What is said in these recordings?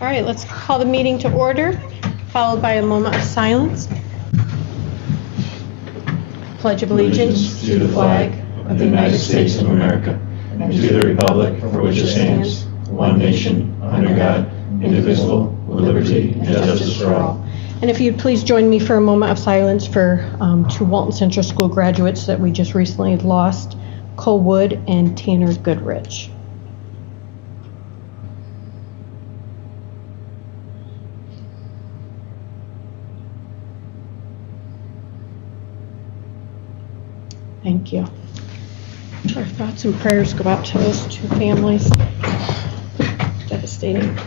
All right, let's call the meeting to order, followed by a moment of silence. Pledge of allegiance to the flag of the United States of America and to the republic for which it stands, one nation, under God, indivisible, with liberty and justice for all. And if you'd please join me for a moment of silence for two Walton Central School graduates that we just recently lost, Cole Wood and Tanner Goodrich. Thank you. Our thoughts and prayers go out to those two families. Devastating.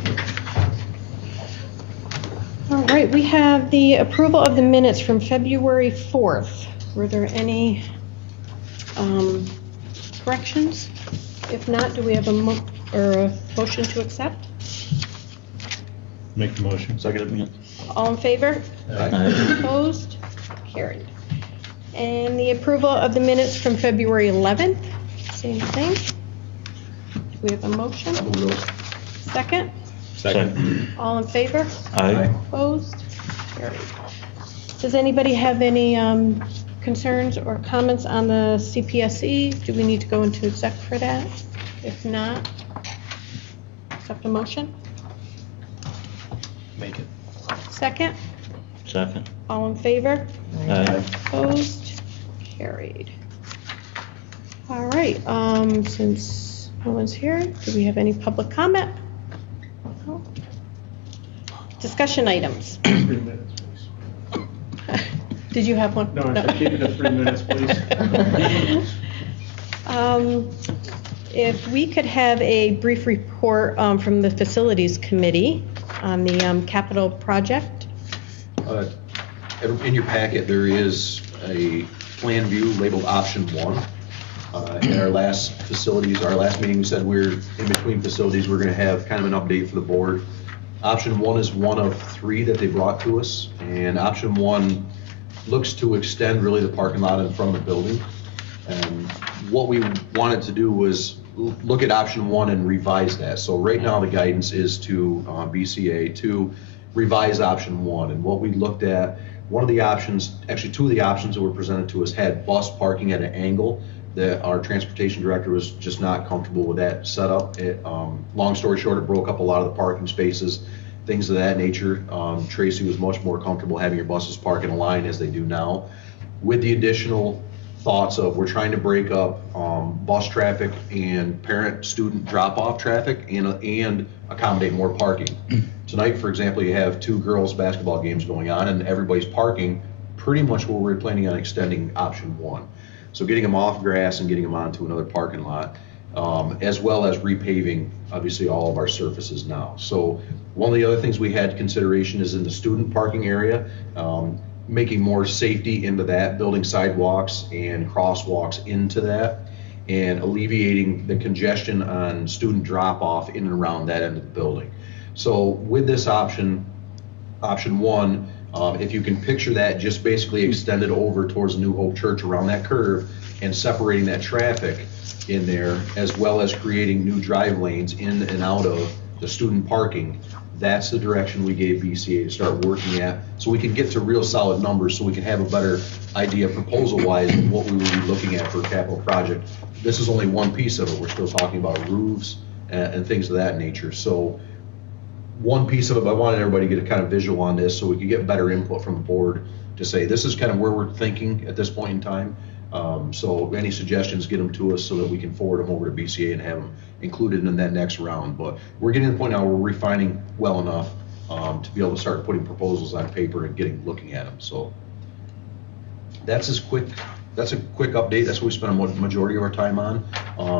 All right, we have the approval of the minutes from February 4th. Were there any corrections? If not, do we have a motion to accept? Make the motion. Second. All in favor? Aye. Opposed? Carried. And the approval of the minutes from February 11th, same thing. Do we have a motion? Second? Second. All in favor? Aye. Opposed? Carried. Does anybody have any concerns or comments on the CPSE? Do we need to go into exec for that? If not, accept a motion? Make it. Second? Second. All in favor? Aye. Opposed? Carried. All right, since no one's here, do we have any public comment? No. Discussion items. 3 minutes, please. Did you have one? No, I said keep it at 3 minutes, please. If we could have a brief report from the Facilities Committee on the capital project. In your packet, there is a plan view labeled option 1. In our last meeting, we said we're in between facilities. We're going to have kind of an update for the board. Option 1 is one of 3 that they brought to us, and option 1 looks to extend really the parking lot in front of the building. And what we wanted to do was look at option 1 and revise that. So right now the guidance is to BCA to revise option 1, and what we looked at, one of the options, actually 2 of the options that were presented to us had bus parking at an angle that our transportation director was just not comfortable with that setup. Long story short, it broke up a lot of the parking spaces, things of that nature. Tracy was much more comfortable having your buses park in a line as they do now. With the additional thoughts of we're trying to break up bus traffic and parent-student drop-off traffic and accommodate more parking. Tonight, for example, you have 2 girls' basketball games going on and everybody's parking pretty much where we're planning on extending option 1. So getting them off grass and getting them onto another parking lot, as well as repaving, obviously, all of our surfaces now. So one of the other things we had consideration is in the student parking area, making more safety into that, building sidewalks and crosswalks into that, and alleviating the congestion on student drop-off in and around that end of the building. So with this option 1, if you can picture that just basically extended over towards New Hope Church around that curve and separating that traffic in there, as well as creating new drive lanes in and out of the student parking, that's the direction we gave BCA to start working at, so we can get to real solid numbers, so we can have a better idea proposal-wise of what we would be looking at for a capital project. This is only one piece of it. We're still talking about roofs and things of that nature. So one piece of it, but I wanted everybody to get a kind of visual on this so we could get better input from the board to say this is kind of where we're thinking at this point in time. So any suggestions, get them to us so that we can forward them over to BCA and have them included in that next round. But we're getting to the point now where we're refining well enough to be able to start putting proposals on paper and looking at them. So that's a quick update. That's what we spend a majority of our time on.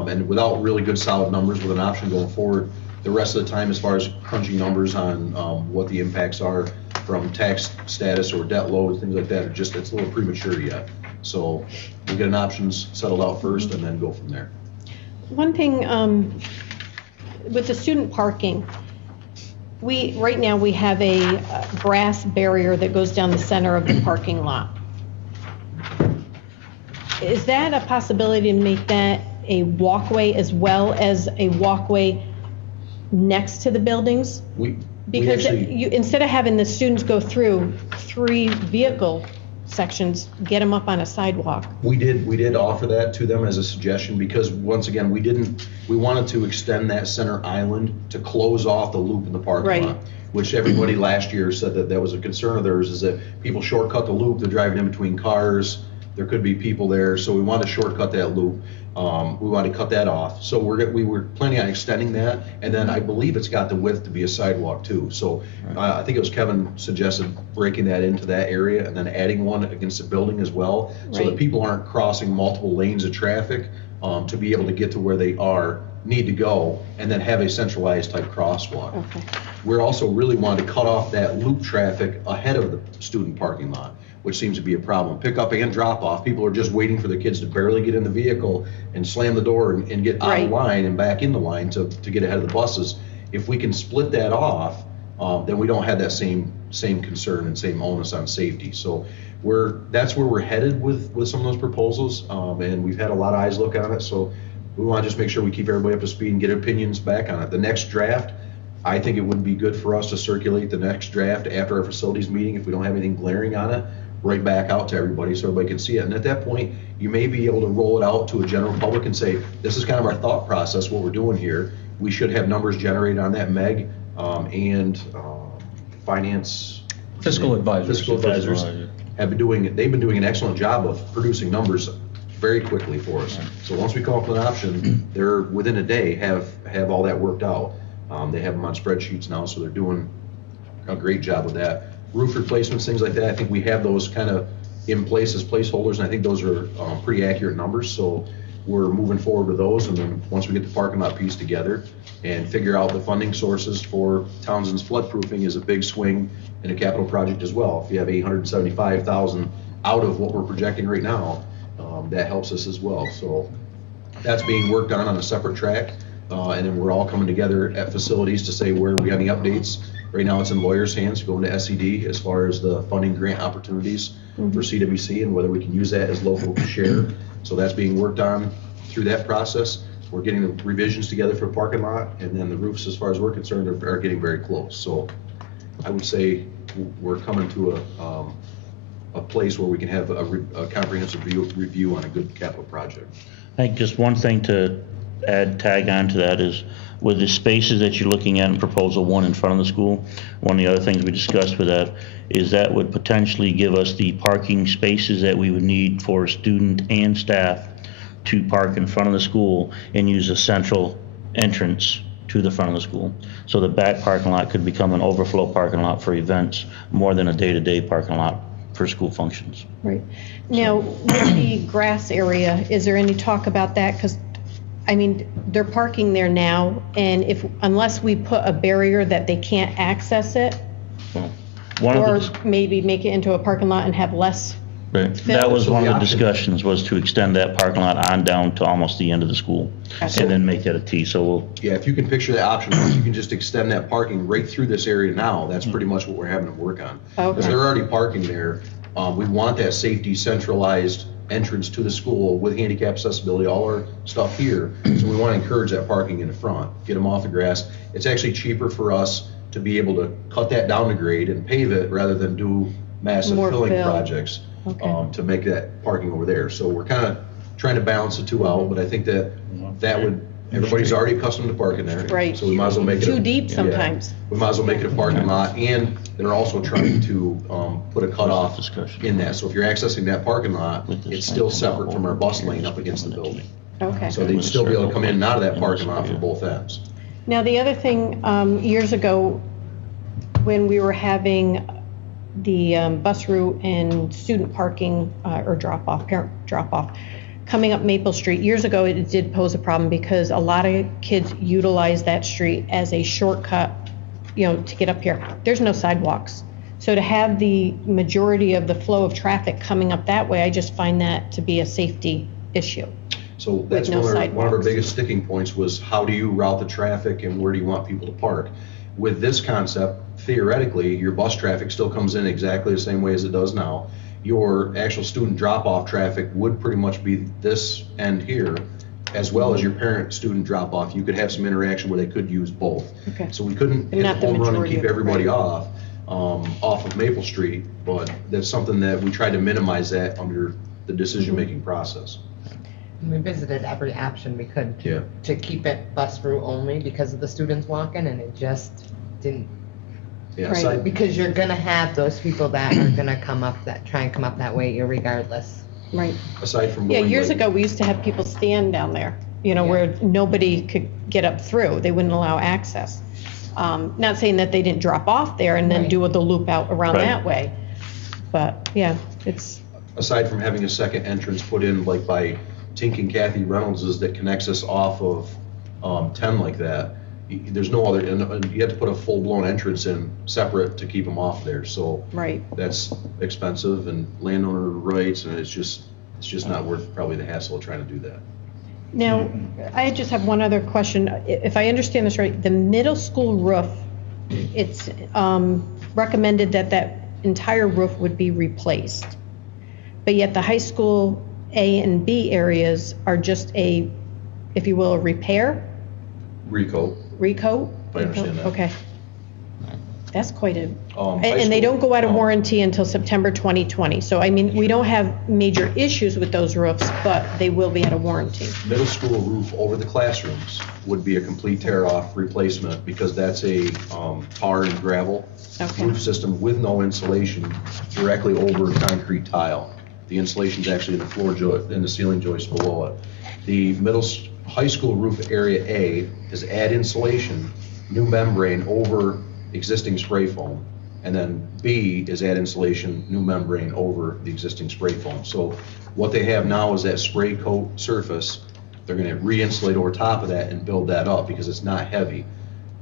And without really good solid numbers with an option going forward, the rest of the time as far as crunching numbers on what the impacts are from tax status or debt load, things like that, it's a little premature yet. So we'll get an options settled out first and then go from there. One thing with the student parking, right now we have a grass barrier that goes down the center of the parking lot. Is that a possibility to make that a walkway as well as a walkway next to the buildings? Because actually- you, instead of having the students go through 3 vehicle sections, get them up on a sidewalk. We did offer that to them as a suggestion, because once again, we wanted to extend that center island to close off the loop in the parking Right. lot. Which everybody last year said that was a concern of theirs, is that people shortcut the loop, they're driving in between cars, there could be people there, so we want to shortcut that loop. We want to cut that off, so we were planning on extending that, and then I believe it's got the width to be a sidewalk too. So I think it was Kevin suggested breaking that into that area and then adding one against the building as well, so that Right. people aren't crossing multiple lanes of traffic to be able to get to where they need to go, and then have a centralized type crosswalk. Okay. We're also really wanting to cut off that loop traffic ahead of the student parking lot, which seems to be a problem. Pickup and drop off, people are just waiting for the kids to barely get in the vehicle and slam the door and get out Right. of line and back in the line to get ahead of the buses. If we can split that off, then we don't have that same concern and same onus on safety. So that's where we're headed with some of those proposals, and we've had a lot of eyes look on it, so we want to just make sure we keep everybody up to speed and get opinions back on it. The next draft, I think it would be good for us to circulate the next draft after our facilities meeting, if we don't have anything glaring on it, right back out to everybody so everybody can see it. And at that point, you may be able to roll it out to a general public and say, this is kind of our thought process, what we're doing here. We should have numbers generated on that, Meg, and finance. Fiscal advisors. Fiscal advisors they've been doing an excellent job of producing numbers very quickly for us. So once we come up with an option, they're within a day have all that worked out. They have them on spreadsheets now, so they're doing a great job with that. Roof replacements, things like that, I think we have those kind of in place as placeholders, and I think those are pretty accurate numbers. So we're moving forward with those, and then once we get the parking lot piece together and figure out the funding sources for Townsend's floodproofing is a big swing in a capital project as well. If you have $875,000 out of what we're projecting right now, that helps us as well. So that's being worked on a separate track, and then we're all coming together at facilities to say where we have any updates. Right now, it's in lawyers' hands, going to SED as far as the funding grant opportunities for CWC and whether we can use that as local share. So that's being worked on through that process. We're getting the revisions together for the parking lot, and then the roofs, as far as we're concerned, are getting very close. So I would say we're coming to a place where we can have a comprehensive review on a good capital project. I think just one thing to tag on to that is, with the spaces that you're looking at in proposal 1 in front of the school, one of the other things we discussed with that is that would potentially give us the parking spaces that we would need for student and staff to park in front of the school and use a central entrance to the front of the school. So the back parking lot could become an overflow parking lot for events more than a day-to-day parking lot for school functions. Right. Now, with the grass area, is there any talk about that? Because, I mean, they're parking there now, and unless we put a barrier that they can't access it, One or of the, maybe make it into a parking lot and have less. right, that was So one the of the option- discussions, was to extend that parking lot on down to almost the end of the school, Gotcha. and then make that a T. So we'll, Yeah, if you can picture that option, you can just extend that parking right through this area now. That's pretty much what we're having to work on. Because Okay. they're already parking there. We want that safety centralized entrance to the school with handicap accessibility, all our stuff here. So we want to encourage that parking in the front, get them off the grass. It's actually cheaper for us to be able to cut that down to grade and pave it rather than do massive More filling fill. projects Okay. to make that parking over there. So we're kind of trying to balance the two out, but I think that would, everybody's already accustomed to parking there. Right. So we might as well make it. Too deep sometimes. We might as well make it a parking lot, and they're also trying to put a cutoff Discussion. in that. So if you're accessing that parking lot, With this it's still thing, separate from our bus lane up against the building. Okay. So they'd still be able to come in and out of that parking lot from both ends. Now, the other thing, years ago, when we were having the bus route and student parking or drop-off, parent drop-off, coming up Maple Street, years ago, it did pose a problem because a lot of kids utilize that street as a shortcut, to get up here. There's no sidewalks. So to have the majority of the flow of traffic coming up that way, I just find that to be a safety issue. So that's no one of our sidewalks. biggest sticking points was how do you route the traffic and where do you want people to park? With this concept, theoretically, your bus traffic still comes in exactly the same way as it does now. Your actual student drop-off traffic would pretty much be this end here, as well as your parent-student drop-off, you could have some interaction where they could use both. Okay. So we couldn't But hit not the home run and majority keep of- everybody right. off of Maple Street, but that's something that we tried to minimize that under the decision-making process. We visited every option we could Yeah. to keep it bus route only because of the students walking, and it just didn't. Yeah, Right. aside- Because you're gonna have those people that are gonna try and come up that way irregardless. Right. aside from Yeah, going years like- ago, we used to have people stand down there, you know, where nobody could get up through. They wouldn't allow access. Not saying that they didn't drop off there and then Right. do the loop out around Right. that way. But, yeah, it's, aside from having a second entrance put in like by Tink and Kathy Reynolds's that connects us off of 10 like that, there's no other, and you have to put a full-blown entrance in separate to keep them off there, so right. that's expensive and landowner rights, and it's just not worth probably the hassle of trying to do that. Now, I just have one other question. If I understand this right, the middle school roof, it's recommended that that entire roof would be replaced. But yet the high school A and B areas are just a, if you will, a repair, Recoat, recoat? I understand that. Okay. That's quite a, high and they school- don't go out of warranty until September 2020. So, I mean, we don't have major issues with those roofs, but they will be out of warranty. Middle school roof over the classrooms would be a complete tear-off replacement because that's a tar and gravel Okay. roof system with no insulation directly over concrete tile. The insulation's actually in the floor joist, in the ceiling joist below it. The high school roof area A is add insulation, new membrane over existing spray foam. And then B is add insulation, new membrane over the existing spray foam. So what they have now is that spray coat surface. They're gonna re-insulate over top of that and build that up because it's not heavy.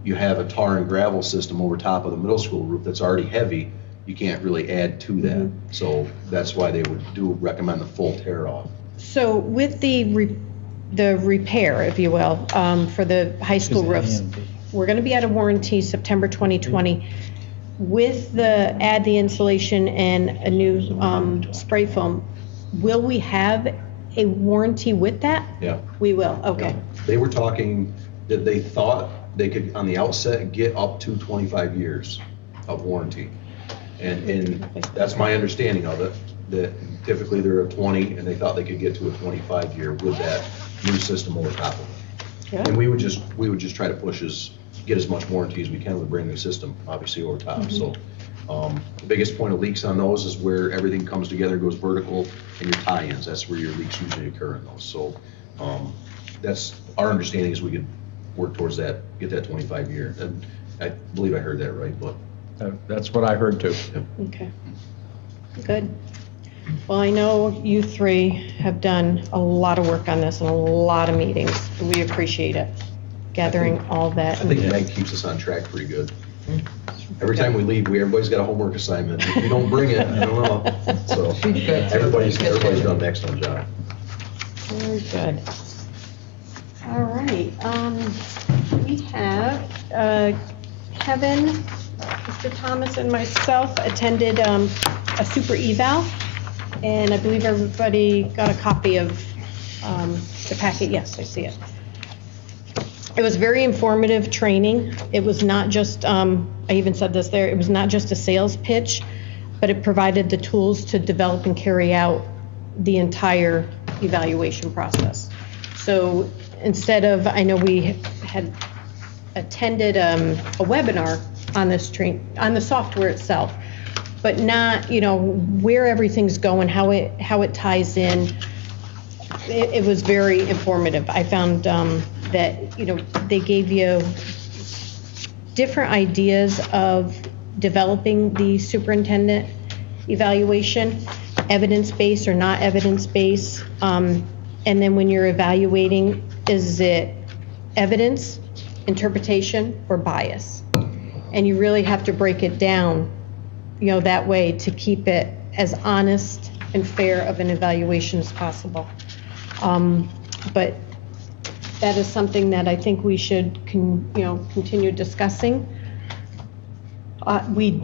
You have a tar and gravel system over top of the middle school roof that's already heavy. You can't really add to that. So that's why they would recommend the full tear off. So with the repair, if you will, for the high school roofs, we're going to be out of warranty September 2020. With add the insulation and a new spray foam, will we have a warranty with that? Yeah. We will, okay. They were talking that they thought they could, on the outset, get up to 25 years of warranty. And that's my understanding of it, that typically they're at 20, and they thought they could get to a 25-year with that new system over top of it. Good. And we would just try to get as much warranty as we can with a brand new system, obviously over top. So the biggest point of leaks on those is where everything comes together, goes vertical, and your tie-ins. That's where your leaks usually occur in those. So that's our understanding is we could work towards that, get that 25-year. And I believe I heard that right, but That's what I heard too. Okay, good. Well, I know you three have done a lot of work on this and a lot of meetings. We appreciate it, gathering all that. I think Meg keeps us on track pretty good. Every time we leave, everybody's got a homework assignment. If we don't bring it, I don't know. So She's good. everybody's done an excellent job. Very good. All right, we have Kevin, Mr. Thomas, and myself attended a super eval, and I believe everybody got a copy of the packet. Yes, I see it. It was very informative training. It was not just, I even said this there, it was not just a sales pitch, but it provided the tools to develop and carry out the entire evaluation process. So instead of, I know we had attended a webinar on this on the software itself, but not, you know, where everything's going, how it ties in. It was very informative. I found that, you know, they gave you different ideas of developing the superintendent evaluation, evidence-based or not evidence-based. And then when you're evaluating, is it evidence, interpretation, or bias? And you really have to break it down, you know, that way to keep it as honest and fair of an evaluation as possible. But that is something that I think we should continue discussing. We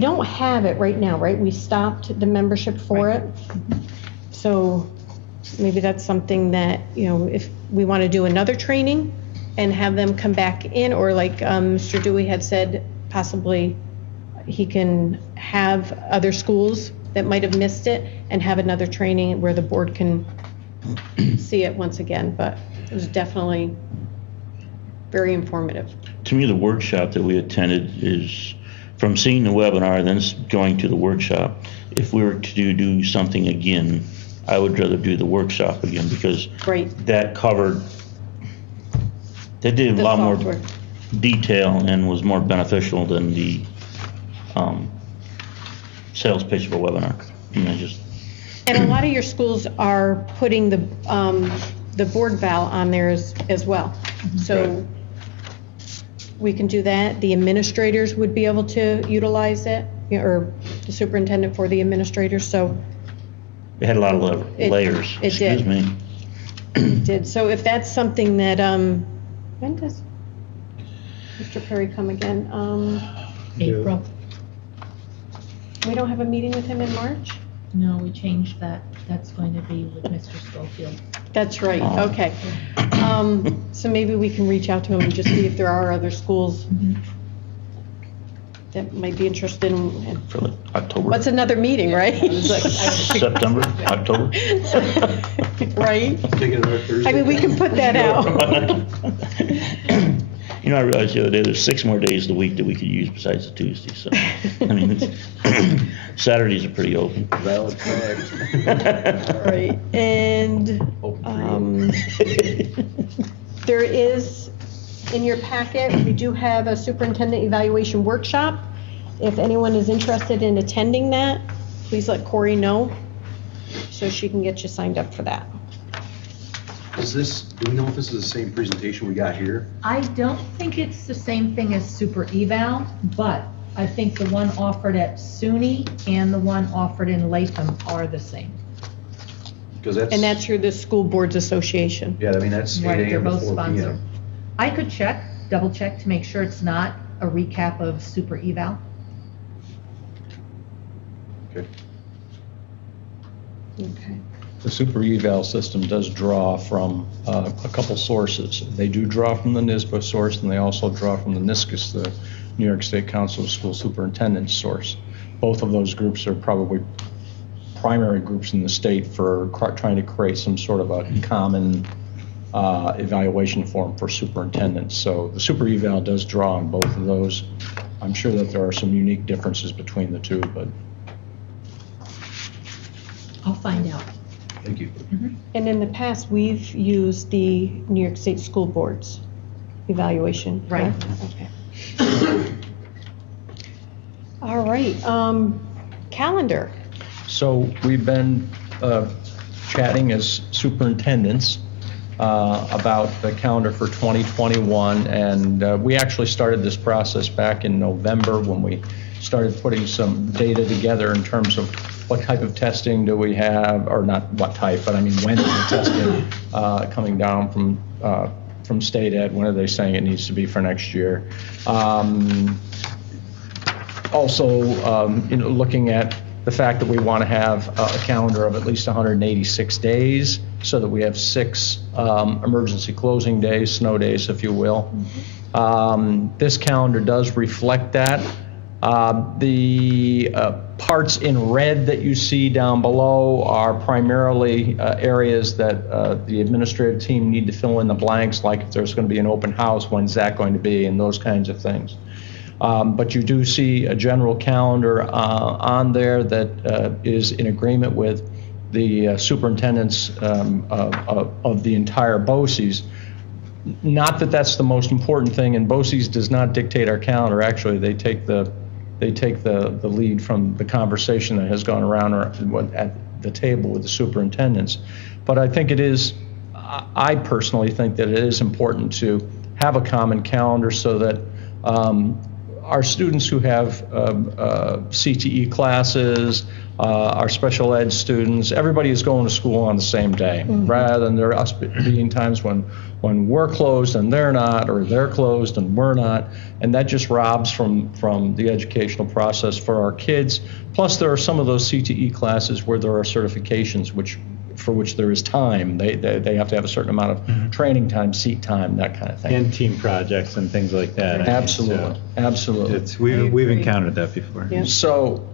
don't have it right now, right? We stopped the membership for it. So maybe that's something that, if we want to do another training and have them come back in, or like Mr. Dewey had said, possibly he can have other schools that might have missed it and have another training where the board can see it once again, but it was definitely very informative. To me, the workshop that we attended is, from seeing the webinar, then going to the workshop, if we were to do something again, I would rather do the workshop again, because Right. that did a The lot more software. detail and was more beneficial than the sales pitch of a webinar. And a lot of your schools are putting the board val on there as well. So we can do that. The administrators would be able to utilize it, or the superintendent for the administrators, so It had a lot of layers. it did. Excuse me. it did. So if that's something that, when does Mr. Perry come again? April. We don't have a meeting with him in March? No, we changed that. That's going to be with Mr. Schofield. That's right, Oh. okay. So maybe we can reach out to him and just see if there are other schools that might be interested in. For like October. What's another meeting, right? September, October. Right? Take it another Thursday. I mean, we can put that out. I realized the other day, there's 6 more days of the week that we could use besides the Tuesday, so, I mean, Saturdays are pretty open. Valid fact. Right, and there is, in your packet, we do have a superintendent evaluation workshop. If anyone is interested in attending that, please let Corey know, so she can get you signed up for that. Do we know if this is the same presentation we got here? I don't think it's the same thing as Super Eval, but I think the one offered at SUNY and the one offered in Latham are the same. Because And that's through the School Boards Association. Yeah, I mean, that's 8 Right, they're AM to both 4 sponsored. PM. I could double check to make sure it's not a recap of Super Eval. Okay. Okay. The super eval system does draw from a couple sources. They do draw from the NSBA source, and they also draw from the NISCUS, the New York State Council of School Superintendents source. Both of those groups are probably primary groups in the state for trying to create some sort of a common evaluation form for superintendents. So the super eval does draw on both of those. I'm sure that there are some unique differences between the two, but I'll find out. Thank you. And in the past, we've used the New York State School Boards evaluation. Right. correct? Okay. All right, calendar. So we've been chatting as superintendents about the calendar for 2021, and we actually started this process back in November when we started putting some data together in terms of what type of testing do we have, or not what type, but I mean, when is the testing coming down from state ed? When are they saying it needs to be for next year? Also, looking at the fact that we want to have a calendar of at least 186 days so that we have 6 emergency closing days, snow days, if you will. This calendar does reflect that. The parts in red that you see down below are primarily areas that the administrative team need to fill in the blanks, like if there's going to be an open house, when's that going to be, and those kinds of things. But you do see a general calendar on there that is in agreement with the superintendents of the entire BOCES. Not that that's the most important thing, and BOCES does not dictate our calendar. Actually, they take the lead from the conversation that has gone around at the table with the superintendents. But I think it is, I personally think that it is important to have a common calendar so that our students who have CTE classes, our special ed students, everybody is going to school on the same day, rather than there us being times when we're closed and they're not, or they're closed and we're not, and that just robs from the educational process for our kids. Plus, there are some of those CTE classes where there are certifications which for which there is time. They have to have a certain amount of training time, seat time, that kind of thing. And team projects and things like that. I mean, Absolutely, so absolutely. we've encountered that before. Yeah. So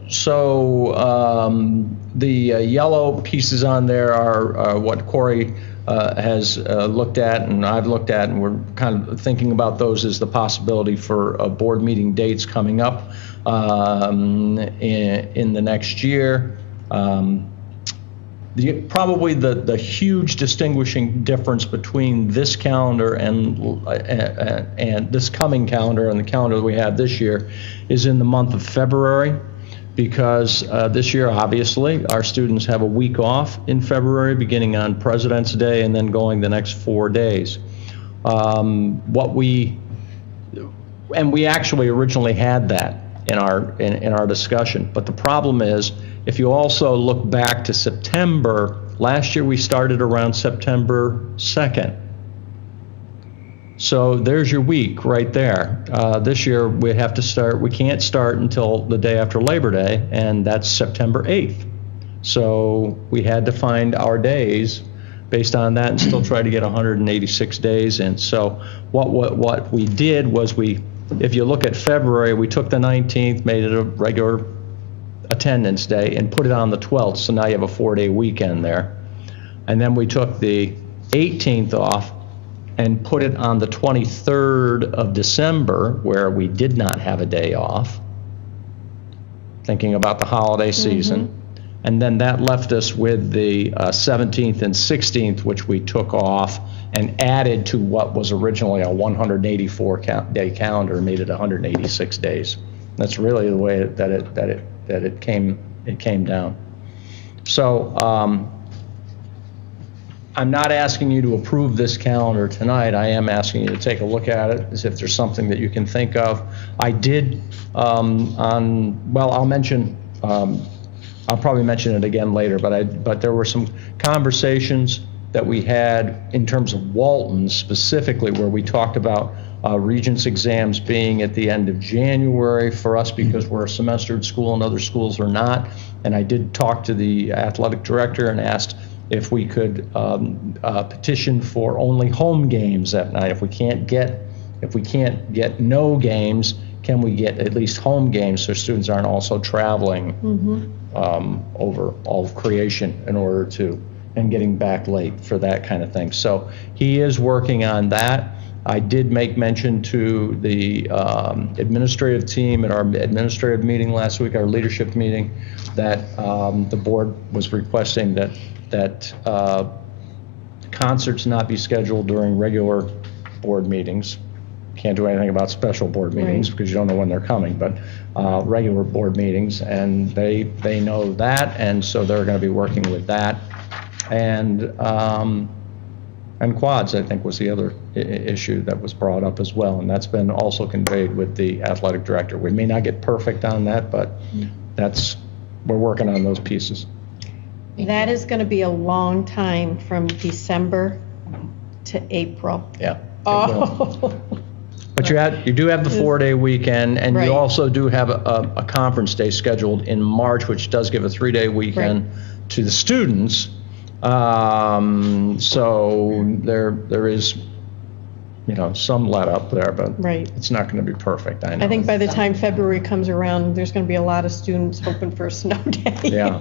the yellow pieces on there are what Corey has looked at and I've looked at, and we're kind of thinking about those as the possibility for board meeting dates coming up in the next year. Probably the huge distinguishing difference between this calendar and this coming calendar and the calendar that we have this year is in the month of February, because this year, obviously, our students have a week off in February, beginning on President's Day and then going the next 4 days. We actually originally had that in our discussion, but the problem is, if you also look back to September, last year we started around September 2nd. So there's your week right there. This year we can't start until the day after Labor Day, and that's September 8th. So we had to find our days based on that and still try to get 186 days in. So what we did was if you look at February, we took the 19th, made it a regular attendance day, and put it on the 12th, so now you have a 4-day weekend there. And then we took the 18th off and put it on the 23rd of December, where we did not have a day off, thinking about the holiday season. And then that left us with the 17th and 16th, which we took off and added to what was originally a 184-day calendar and made it 186 days. That's really the way that it came down. So I'm not asking you to approve this calendar tonight. I am asking you to take a look at it as if there's something that you can think of. I did I'll probably mention it again later, but there were some conversations that we had in terms of Walton specifically, where we talked about Regents exams being at the end of January for us because we're a semestered school and other schools are not. And I did talk to the athletic director and asked if we could petition for only home games that night. If we can't get no games, can we get at least home games so students aren't also traveling over all of creation in order to, and getting back late for that kind of thing. So he is working on that. I did make mention to the administrative team at our administrative meeting last week, our leadership meeting, that the board was requesting that concerts not be scheduled during regular board meetings. Can't do anything about special board meetings because you don't know when they're coming, but regular board meetings, and they know that, and so they're going to be working with that. And quads, I think, was the other issue that was brought up as well, and that's been also conveyed with the athletic director. We may not get perfect on that, but we're working on those pieces. That is going to be a long time from December to April. Yeah. Oh. But you do have the 4-day weekend, and Right. you also do have a conference day scheduled in March, which does give a 3-day weekend to the students. So there is, some let up there, but Right. it's not going to be perfect. I know. I think by the time February comes around, there's going to be a lot of students hoping for a snow day. Yeah,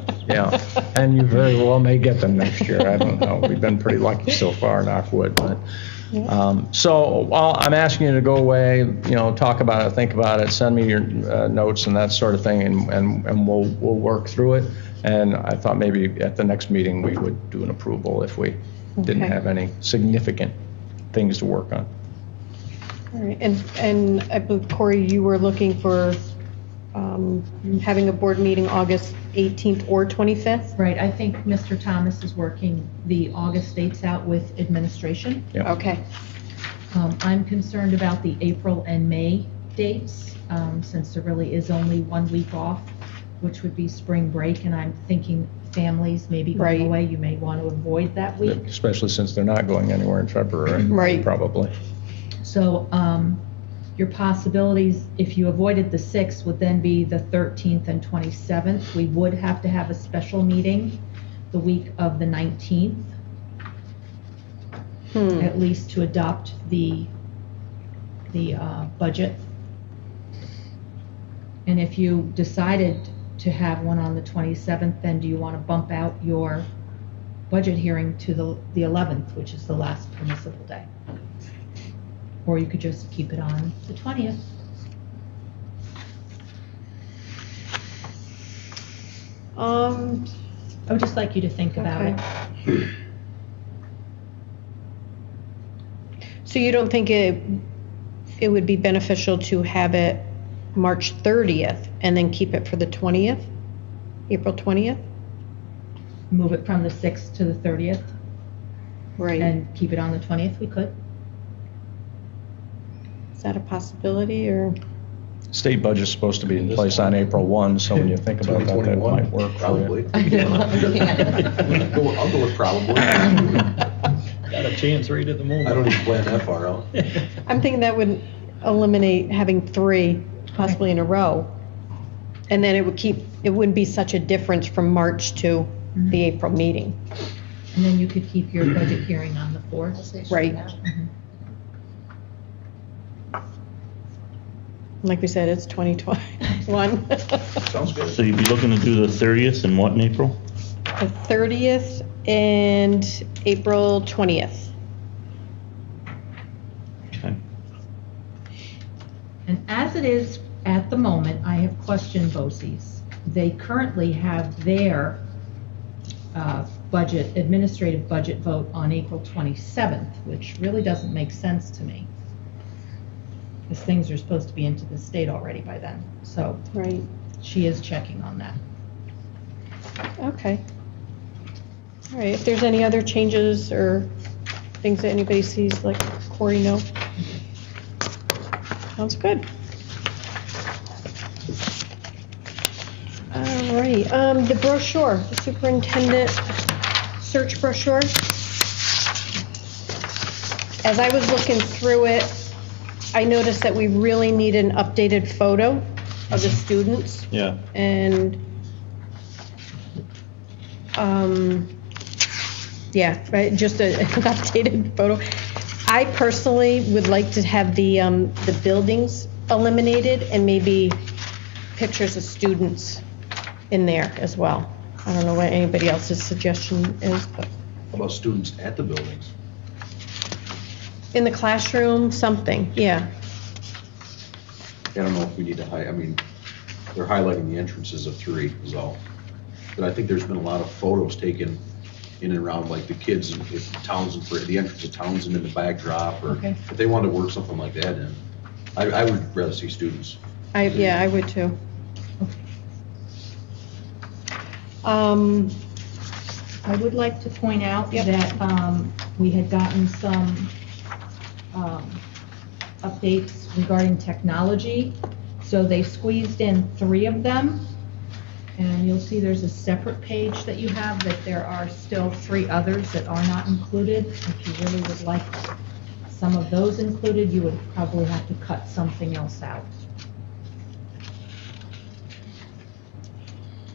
and you very well may get them next year. I don't know. We've been pretty lucky so far, knock wood. But so I'm asking you to go away, talk about it, think about it, send me your notes and that sort of thing, and we'll work through it. And I thought maybe at the next meeting we would do an approval if we didn't Okay. have any significant things to work on. All right, and I believe, Corey, you were looking for having a board meeting August 18th or 25th? Right, I think Mr. Thomas is working the August dates out with administration. Yep. Okay, I'm concerned about the April and May dates, since there really is only 1 week off, which would be spring break, and I'm thinking families maybe Right. going away, you may want to avoid that week. Especially since they're not going anywhere in February. Right. Probably. So your possibilities, if you avoided the 6th, would then be the 13th and 27th. We would have to have a special meeting the week of the 19th, at least to adopt the budget. And if you decided to have one on the 27th, then do you want to bump out your budget hearing to the 11th, which is the last permissible day? Or you could just keep it on the 20th. I would just like you to think about Okay. it. So you don't think it would be beneficial to have it March 30th and then keep it for the 20th, April 20th? Move it from the 6th to the 30th Right. and keep it on the 20th, we could. Is that a possibility, or? State budget's supposed to be in place on April 1, so when you think about that, that might work for you. Probably. I know, I'm looking at it. I'll go with probably. Got a chance right at the moment. I don't even plan that far out. I'm thinking that would eliminate having 3 possibly in a row. And then it wouldn't be such a difference from March to the April meeting. And then you could keep your budget hearing on the 4th. Right. Like we said, it's 2021. Sounds good. So you'd be looking to do the 30th and what in April? The 30th and April 20th. Okay. And as it is at the moment, I have questioned BOCES. They currently have their administrative budget vote on April 27th, which really doesn't make sense to me, because things are supposed to be into the state already by then. So Right. she is checking on that. Okay. All right, if there's any other changes or things that anybody sees, like Corey, know. Sounds good. All right, the brochure, the superintendent search brochure. As I was looking through it, I noticed that we really need an updated photo of the students. Yeah. And, yeah, right, just an updated photo. I personally would like to have the buildings eliminated and maybe pictures of students in there as well. I don't know what anybody else's suggestion is, but How about students at the buildings? in the classroom, something, yeah. I don't know if we need to I mean, they're highlighting the entrances of 3 is all. But I think there's been a lot of photos taken in and around, like the kids in Townsend, for the entrance of Townsend in the backdrop, or Okay. if they wanted to work something like that in. I would rather see students. Yeah, I would too. I would like to point out Yep. that we had gotten some updates regarding technology. So they squeezed in 3 of them. And you'll see there's a separate page that you have, that there are still 3 others that are not included. If you really would like some of those included, you would probably have to cut something else out.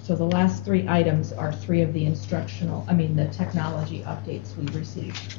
So the last 3 items are 3 of the the technology updates we received.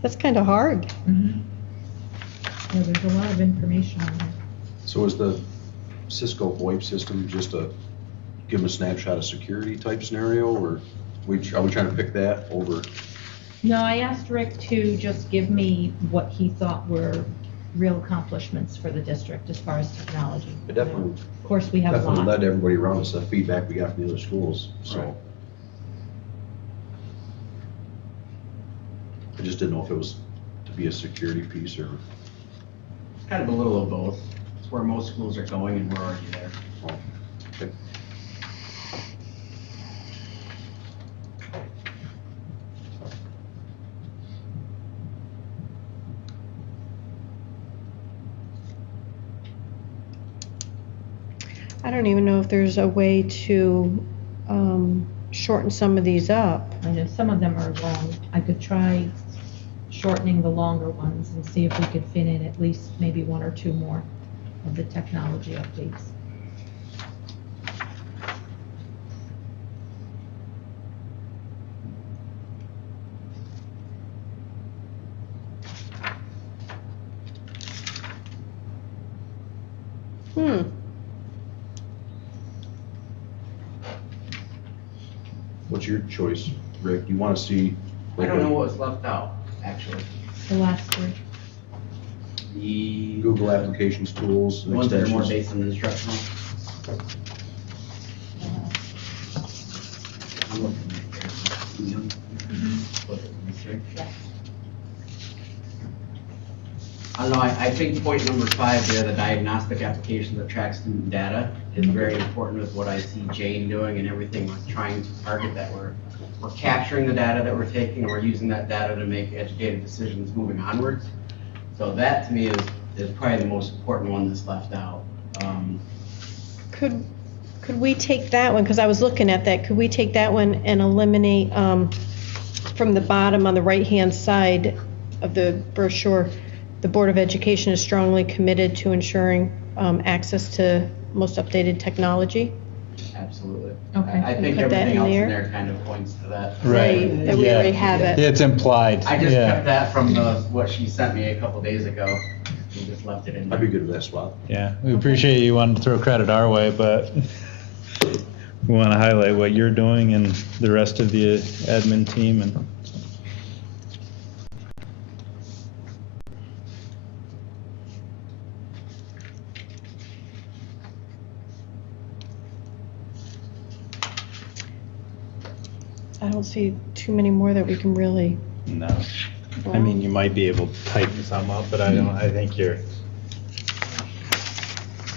That's kind of hard. Yeah, there's a lot of information on there. So is the Cisco VoIP system just a, give them a snapshot of security type scenario, or are we trying to pick that over? No, I asked Rick to just give me what he thought were real accomplishments for the district as far as technology. It definitely, Of course, we have a definitely lot. led everybody around us, the feedback we got from the other schools, so. Right. I just didn't know if it was to be a security piece or, Kind of a little of both. It's where most schools are going and we're already there. oh, okay. I don't even know if there's a way to shorten some of these up. I know some of them are long. I could try shortening the longer ones and see if we could fit in at least maybe one or two more of the technology updates. What's your choice, Rick? Do you want to see? I don't know what was left out, actually. The last three. The Google applications, tools, and ones that are more extensions. based on instructional. I'm looking right there. I don't know, I think point number 5 there, the diagnostic application that tracks student data, is very important with what I see Jane doing and everything we're trying to target, that we're capturing the data that we're taking and we're using that data to make educated decisions moving onwards. So that to me is probably the most important one that's left out. Could we take that one, because I was looking at that, could we take that one and eliminate from the bottom on the right-hand side of the brochure, the Board of Education is strongly committed to ensuring access to most updated technology? Absolutely. Okay. I think Put that everything in else in there. there kind of points to that. Right, that we already have it. It's implied. I just Yeah. kept that from what she sent me a couple days ago. We just left it in I'd there. be good with that swap. Yeah, we appreciate you wanting to throw credit our way, but we want to highlight what you're doing and the rest of the admin team and. I don't see too many more that we can really. No. I mean, you might be able to tighten some up, but I think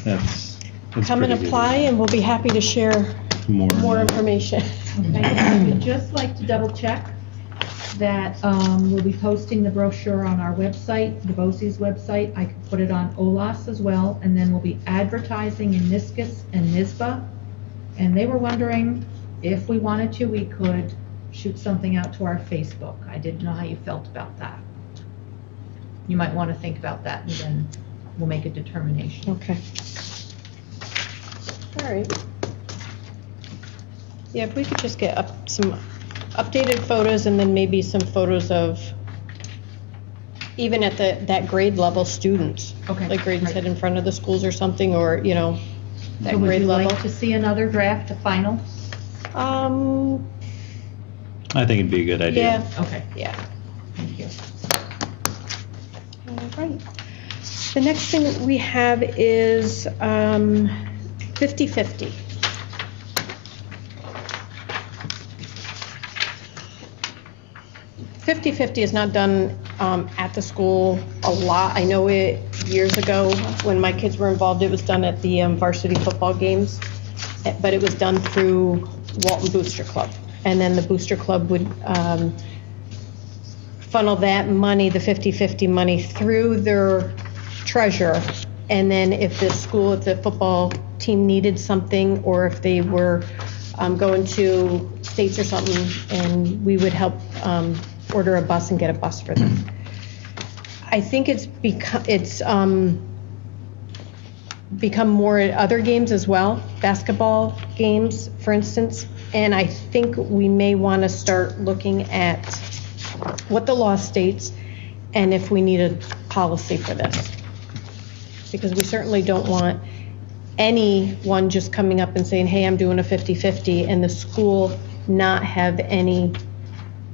that's Come and pretty good. apply, and we'll be happy to share more information. Okay, I would just like to double check that we'll be posting the brochure on our website, the BOCES website. I could put it on OLAS as well, and then we'll be advertising in NISCUS and NISBA. And they were wondering if we wanted to, we could shoot something out to our Facebook. I didn't know how you felt about that. You might want to think about that, and then we'll make a determination. Okay. All right. Yeah, if we could just get some updated photos and then maybe some photos of even at that grade level students. Okay, Like grade right. 10 in front of the schools or something, or, that So would grade you level. like to see another draft to final? I think it'd be a good idea. Yeah, Okay, yeah. thank you. All right. The next thing that we have is 50/50. Fifty-50 is not done at the school a lot. I know it years ago, when my kids were involved, it was done at the varsity football games, but it was done through Walton Booster Club. And then the Booster Club would funnel that money, the 50/50 money, through their treasurer. And then if the school, if the football team needed something, or if they were going to states or something, and we would help order a bus and get a bus for them. I think it's become more at other games as well, basketball games, for instance. And I think we may want to start looking at what the law states and if we need a policy for this. Because we certainly don't want anyone just coming up and saying, hey, I'm doing a 50/50, and the school not have any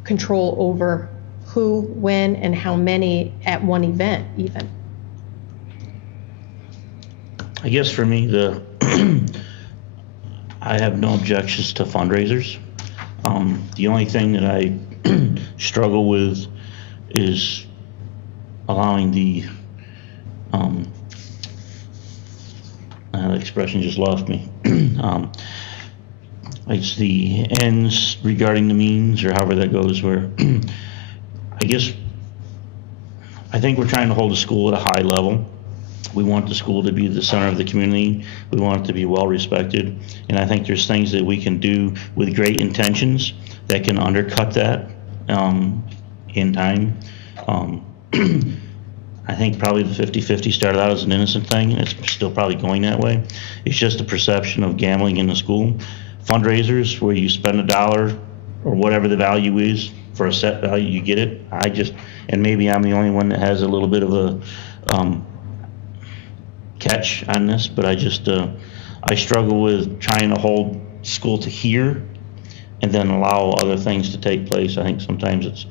control over who, when, and how many at one event even. I guess for me, I have no objections to fundraisers. The only thing that I struggle with is allowing the, the expression just lost me. It's the ends regarding the means, or however that goes, where I think we're trying to hold the school at a high level. We want the school to be the center of the community. We want it to be well respected. And I think there's things that we can do with great intentions that can undercut that in time. I think probably the 50-50 started out as an innocent thing, and it's still probably going that way. It's just a perception of gambling in the school. Fundraisers where you spend $1 or whatever the value is for a set value, you get it. And maybe I'm the only one that has a little bit of a catch on this, but I struggle with trying to hold school to here and then allow other things to take place. I think sometimes it's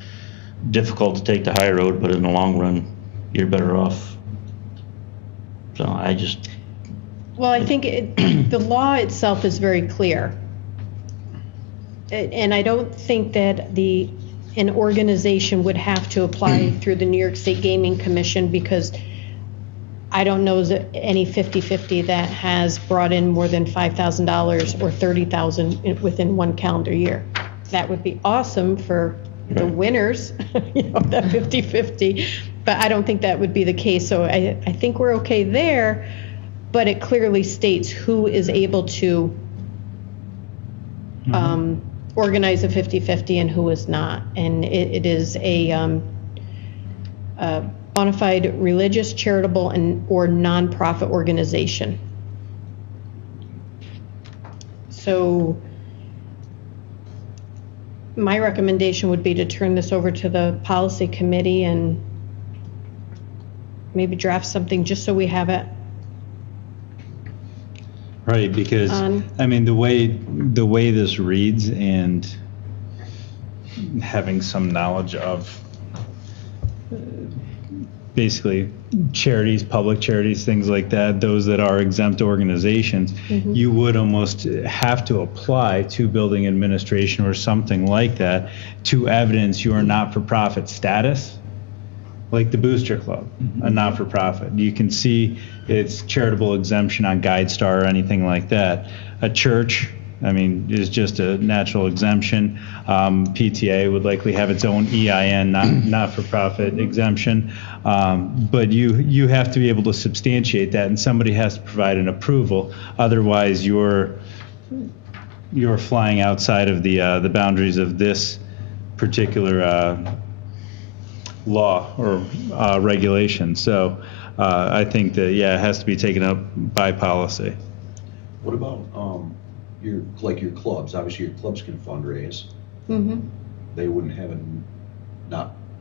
difficult to take the high road, but in the long run, you're better off. So Well, I think the law itself is very clear. And I don't think that an organization would have to apply through the New York State Gaming Commission, because I don't know any 50-50 that has brought in more than $5,000 or $30,000 within one calendar year. That would be awesome for the winners, that 50-50, but I don't think that would be the case. So I think we're okay there, but it clearly states who is able to organize a 50-50 and who is not. And it is a bona fide religious, charitable, or nonprofit organization. So my recommendation would be to turn this over to the policy committee and maybe draft something just so we have it. Right, because, I mean, the way this reads, and having some knowledge of basically charities, public charities, things like that, those that are exempt organizations, you would almost have to apply to building administration or something like that to evidence your not-for-profit status. Like the Booster Club, a not-for-profit. You can see its charitable exemption on GuideStar or anything like that. A church, I mean, is just a natural exemption. PTA would likely have its own EIN, not-for-profit exemption. But you have to be able to substantiate that, and somebody has to provide an approval. Otherwise, you're flying outside of the boundaries of this particular law or regulation. So I think that, it has to be taken up by policy. What about your clubs? Obviously, your clubs can fundraise. They wouldn't have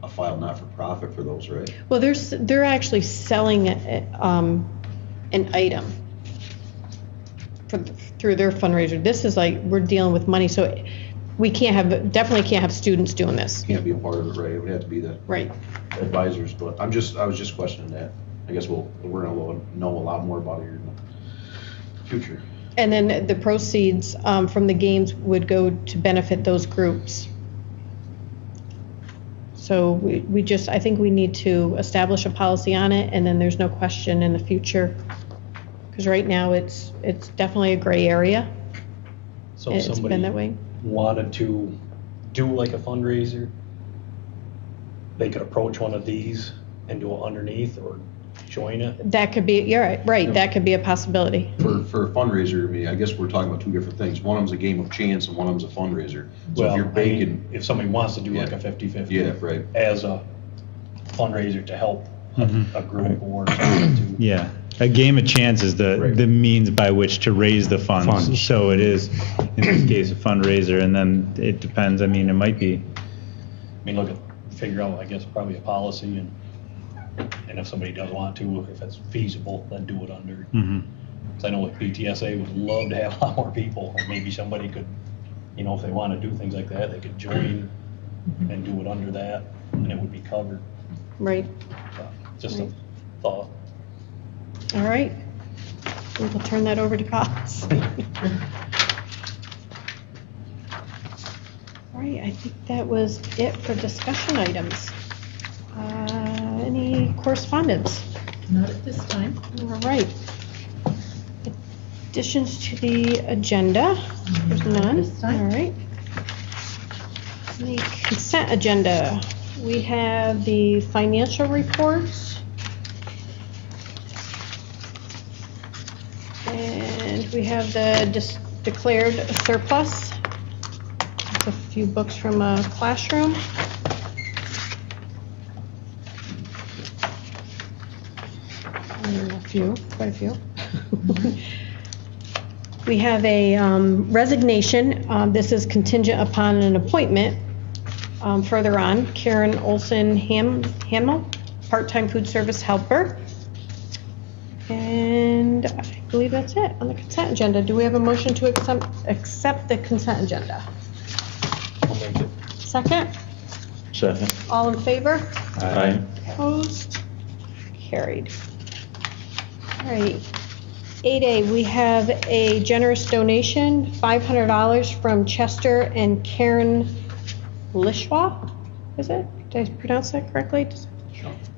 a filed not-for-profit for those, right? Well, they're actually selling an item through their fundraiser. This is like, we're dealing with money, so we definitely can't have students doing this. Can't be a part of it, right? It would have to be the advisors, but I was just questioning that. I guess we're gonna know a lot more about it in the future. And then the proceeds from the games would go to benefit those groups. So I think we need to establish a policy on it, and then there's no question in the future, because right now it's definitely a gray area. So It's been somebody that way. wanted to do like a fundraiser, they could approach one of these and do it underneath or join it. That could be, you're right, that could be a possibility. For a fundraiser, I mean, I guess we're talking about two different things. One of them's a game of chance and one of them's a fundraiser. So Well, if you're I mean, baking, if somebody wants to do like a 50-50. yeah, right. As a fundraiser to help a group or something to. Yeah, a game of chance is the means by which to raise the funds. So it is, in this case, a fundraiser, and then it depends. I mean, it might be. I mean, figure out, I guess, probably a policy, and if somebody does want to, if it's feasible, then do it under. Because I know like BTSA would love to have a lot more people, or maybe somebody could, if they want to do things like that, they could join and do it under that, and it would be covered. Right. So, just a thought. All right. We will turn that over to policy. All right, I think that was it for discussion items. Any correspondence? Not at this time. All right. Additions to the agenda? There's none. This time. All right. The consent agenda. We have the financial reports. And we have the declared surplus. It's a few books from a classroom. Quite a few. We have a resignation. This is contingent upon an appointment. Further on, Karen Olson Hamel, part-time food service helper. And I believe that's it on the consent agenda. Do we have a motion to accept the consent agenda? I'll make it. Second? Second. All in favor? Aye. Opposed? Carried. All right. 8A, we have a generous donation, $500 from Chester and Karen Lishwa, is it? Did I pronounce that correctly?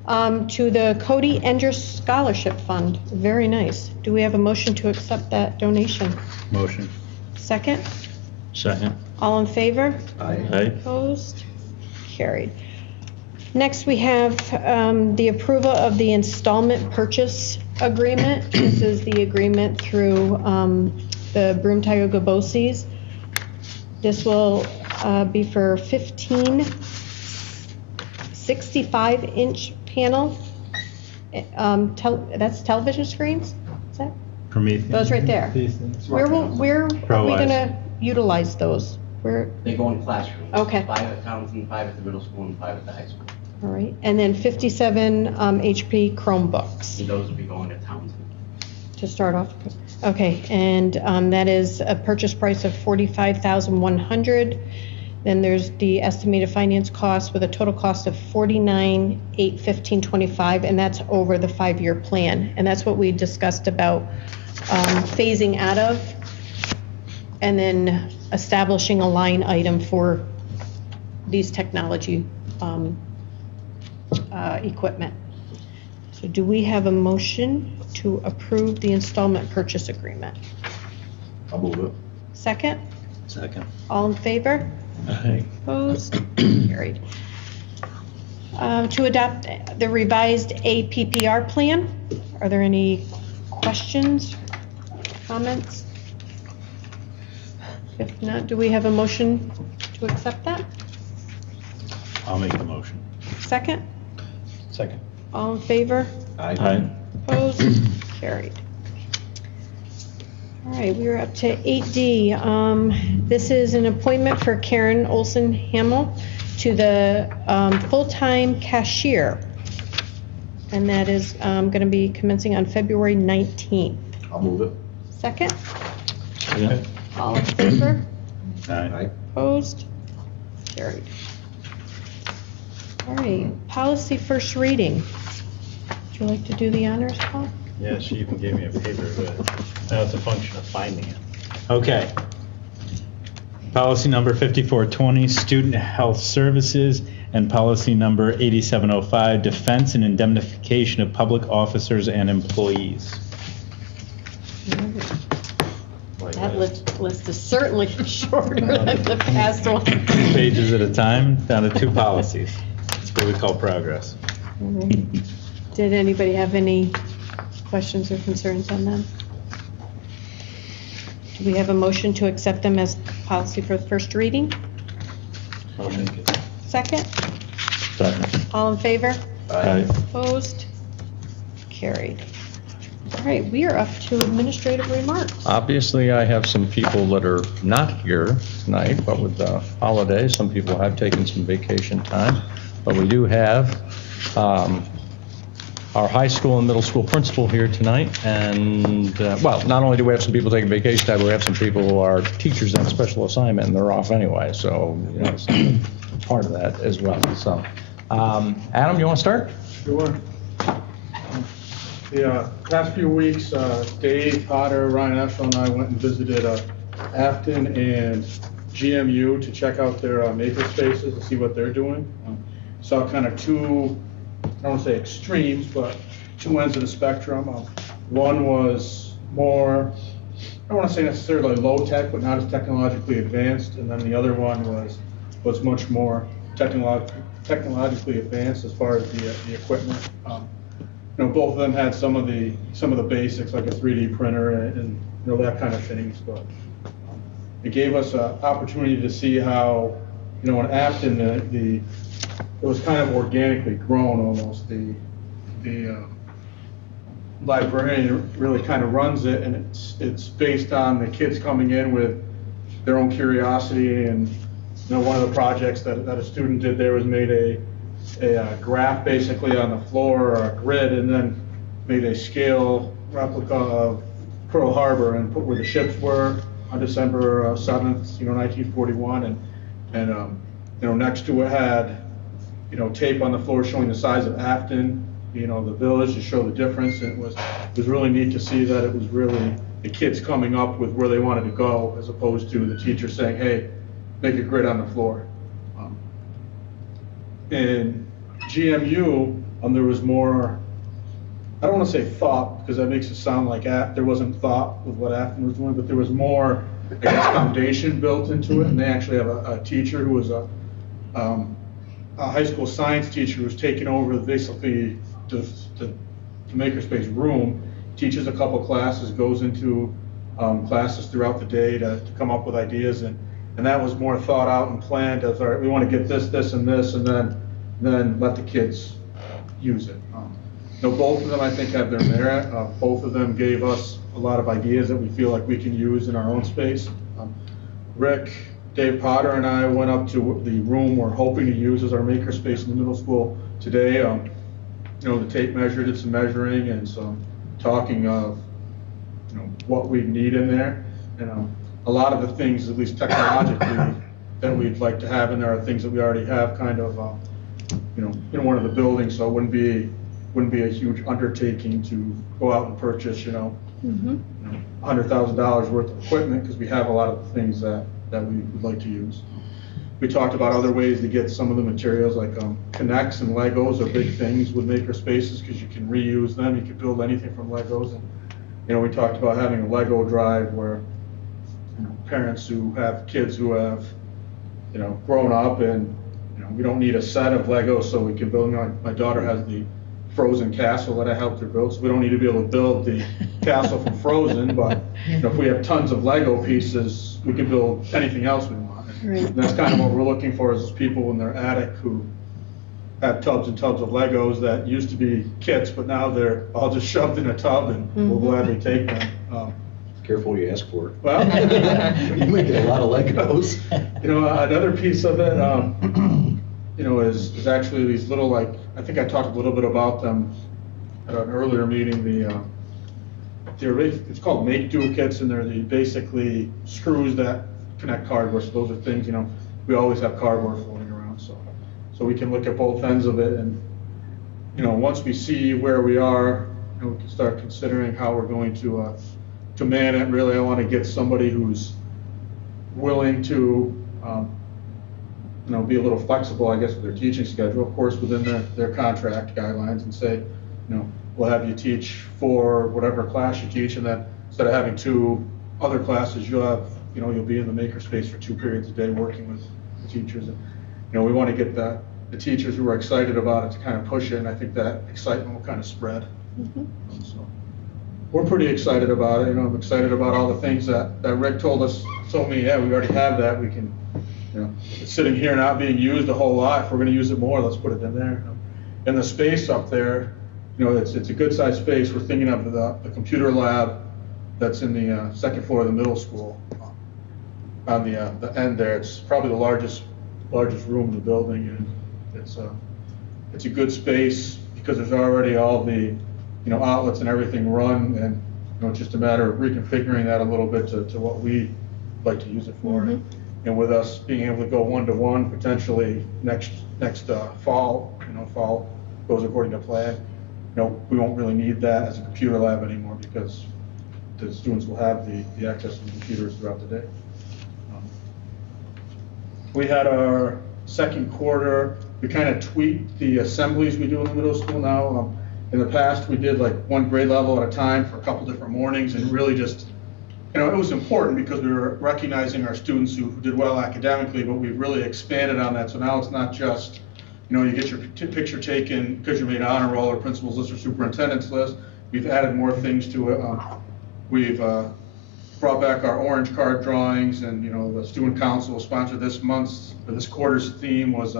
To the Cody Enger Scholarship Fund. Very nice. Do we have a motion to accept that donation? Motion. Second? Second. All in favor? Aye. Opposed? Carried. Next, we have the approval of the installment purchase agreement. This is the agreement through the Broome Tioga BOCES. This will be for 15 65-inch panel. That's television screens? Is that? Prometheus. Those right there. Where are we ProWise. gonna utilize those? Where? They go in classrooms. Okay. 5 at Townsend, 5 at the middle school, and 5 at the high school. All right, and then 57 HP Chromebooks And those will be going to Townsend. to start off. Okay, and that is a purchase price of $45,100. Then there's the estimated finance cost with a total cost of $49,815.25, and that's over the 5-year plan. And that's what we discussed about phasing out of, and then establishing a line item for these technology equipment. So do we have a motion to approve the installment purchase agreement? I'll move it. Second? Second. All in favor? Aye. Opposed? Carried. To adopt the revised APPR plan. Are there any questions, comments? If not, do we have a motion to accept that? I'll make the motion. Second? Second. All in favor? Aye. Opposed? Carried. All right, we are up to 8D. This is an appointment for Karen Olson Hamel to the full-time cashier. And that is going to be commencing on February 19th. I'll move it. Second? Second. All in favor? Aye. Opposed? Carried. All right, policy first reading. Would you like to do the honors, Paul? Yeah, she even gave me a paper, but that's a function of finding it. Okay. Policy number 5420, Student Health Services, and policy number 8705, Defense and Indemnification of Public Officers and Employees. That list is certainly shorter than the past one. 2 pages at a time, down to 2 policies. That's what we call progress. Did anybody have any questions or concerns on them? Do we have a motion to accept them as policy for the first reading? Motion. Second? Second. All in favor? Aye. Opposed? Carried. All right, we are up to administrative remarks. Obviously, I have some people that are not here tonight, but with the holidays, some people have taken some vacation time. But we do have our high school and middle school principal here tonight. And, well, not only do we have some people taking vacation time, we have some people who are teachers on special assignment, and they're off anyway. So, you know, it's part of that as well. So, Adam, you want to start? Sure. The past few weeks, Dave Potter, Ryan Eshel, and I went and visited Afton and GMU to check out their maker spaces to see what they're doing. Saw kind of 2 I don't want to say extremes, but two ends of the spectrum. One was more, I don't want to say necessarily low tech, but not as technologically advanced, and then the other one was much more technologically advanced as far as the equipment. You know, both of them had some of the basics, like a 3D printer and you know, that kind of things, but it gave us an opportunity to see how, you know, in Afton, it was kind of organically grown almost. The librarian really kind of runs it, and it's based on the kids coming in with their own curiosity. And you know, one of the projects that a student did there was made a graph basically on the floor, or a grid, and then made a scale replica of Pearl Harbor and put where the ships were on December 7th, you know, 1941, and you know, next to it had, you know, tape on the floor showing the size of Afton, you know, the village, to show the difference. And it was really neat to see that it was really the kids coming up with where they wanted to go, as opposed to the teacher saying, hey, make a grid on the floor. In GMU, there was more, I don't want to say thought, because that makes it sound like there wasn't thought with what Afton was doing, but there was more, I guess, foundation built into it. And they actually have a teacher who was a high school science teacher who was taking over basically the makerspace room, teaches a couple classes, goes into classes throughout the day to come up with ideas, and that was more thought out and planned as, all right, we want to get this, this, and this, and then let the kids use it. You know, both of them, I think, have their merit. Both of them gave us a lot of ideas that we feel like we can use in our own space. Rick, Dave Potter, and I went up to the room we're hoping to use as our makerspace in the middle school today. You know, the tape measure did some measuring and some talking of, you know, what we need in there. And a lot of the things, at least technologically, that we'd like to have in there are things that we already have kind of, you know, in one of the buildings. So it wouldn't be a huge undertaking to go out and purchase, you know, $100,000 worth of equipment, because we have a lot of the things that we would like to use. We talked about other ways to get some of the materials, like Connects and Legos are big things with maker spaces, because you can reuse them. You can build anything from Legos. And you know, we talked about having a Lego drive where, you know, parents who have kids who have, you know, grown up, and you know, we don't need a set of Legos, so we can build. You know, my daughter has the Frozen castle that I helped her build, so we don't need to be able to build the castle from Frozen, but you know, if we have tons of Lego pieces, we can build anything else we want. Right. And that's kind of what we're looking for, is those people in their attic who have tubs and tubs of Legos that used to be kits, but now they're all just shoved in a tub, and we'll gladly take them. Careful what you ask for. Well, you might get a lot of Legos. You know, another piece of it, you know, is actually these little, like, I think I talked a little bit about them at an earlier meeting. It's called make-do kits, and they're basically screws that connect cardboard. So those are things, you know, we always have cardboard floating around, so we can look at both ends of it, and you know, once we see where we are, you know, we can start considering how we're going to man it. Really, I want to get somebody who's willing to you know, be a little flexible, I guess, with their teaching schedule, of course, within their contract guidelines, and say, you know, we'll have you teach for whatever class you teach, and then instead of having 2 other classes, you'll be in the makerspace for 2 periods a day working with the teachers. And you know, we want to get the teachers who are excited about it to kind of push it, and I think that excitement will kind of spread. So we're pretty excited about it. You know, I'm excited about all the things that Rick told me, yeah, we already have that. We can, you know, it's sitting here not being used a whole lot. If we're going to use it more, let's put it in there. And the space up there, you know, it's a good sized space. We're thinking of the computer lab that's in the 2nd floor of the middle school. On the end there, it's probably the largest room in the building, and it's a good space because there's already all the, you know, outlets and everything run, and you know, it's just a matter of reconfiguring that a little bit to what we like to use it for. And with us being able to go 1-to-1 potentially next fall, you know, fall goes according to plan, you know, we won't really need that as a computer lab anymore, because the students will have the access to the computers throughout the day. We had our 2nd quarter we kind of tweaked the assemblies we do in the middle school now. In the past, we did like one grade level at a time for a couple different mornings, and really just, you know, it was important because we were recognizing our students who did well academically, but we've really expanded on that. So now it's not just, you know, you get your picture taken because you made honor roll or principal's list or superintendent's list. We've added more things to it. We've brought back our orange card drawings, and, you know, the student council sponsored this quarter's theme was